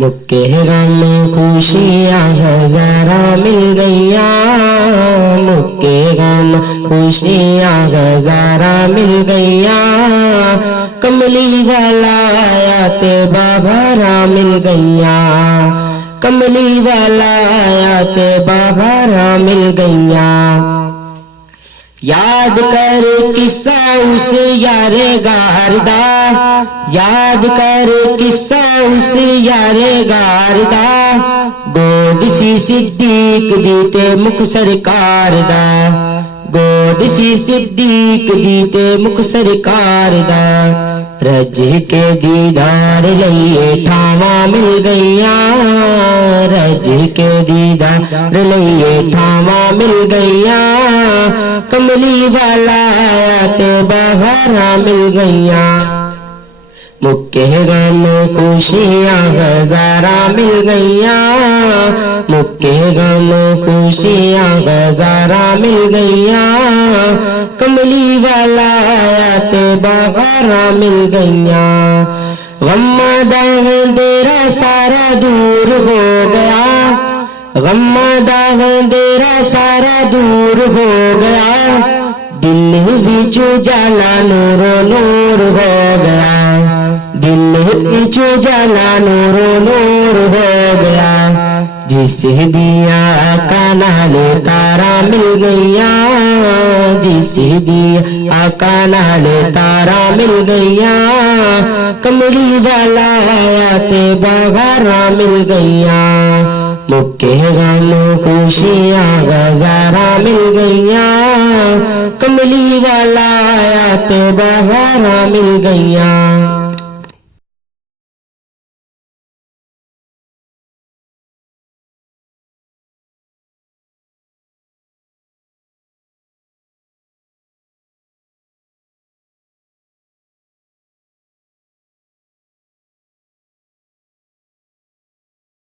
مکے غم خوشیاں ہزاراں مل گئیاں، مکے غم خوشیاں ہزاراں مل گئیاں، کملی والا آیا تے بہاراں مل گئیاں، کملی والا آیا تے بہاراں مل گئیاں۔ یاد کر قصہ اس یار غار دا، یاد کر قصہ اس یار غار دا، گود سی صدیق دی تے مکھ سرکار دا، گود سی صدیق دی تے مکھ سرکار دا، رج کے دیدار لئیے ٹھاواں مل گئیاں، رج کے دیدار لئیے ٹھاواں مل گئیاں، کملی والا آیا تے بہاراں مل گئیاں۔ مکے غم خوشیاں ہزاراں مل گئیاں، مکے غم خوشیاں ہزاراں مل گئیاں، کملی والا آیا تے بہاراں مل گئیاں۔ غم دا اندھیرا سارا دور ہو گیا، غم دا اندھیرا سارا دور ہو گیا، دل وچ جالا نور نور ہو گیا، دل وچ جالا نور نور ہو گیا، جس دیا آقا نال تاراں مل گئیاں، جس دیا آقا نال تاراں مل گئیاں، کملی والا آیا تے بہاراں مل گئیاں۔ مکے غم خوشیاں ہزاراں مل گئیاں، کملی والا آیا تے بہاراں مل گئیاں۔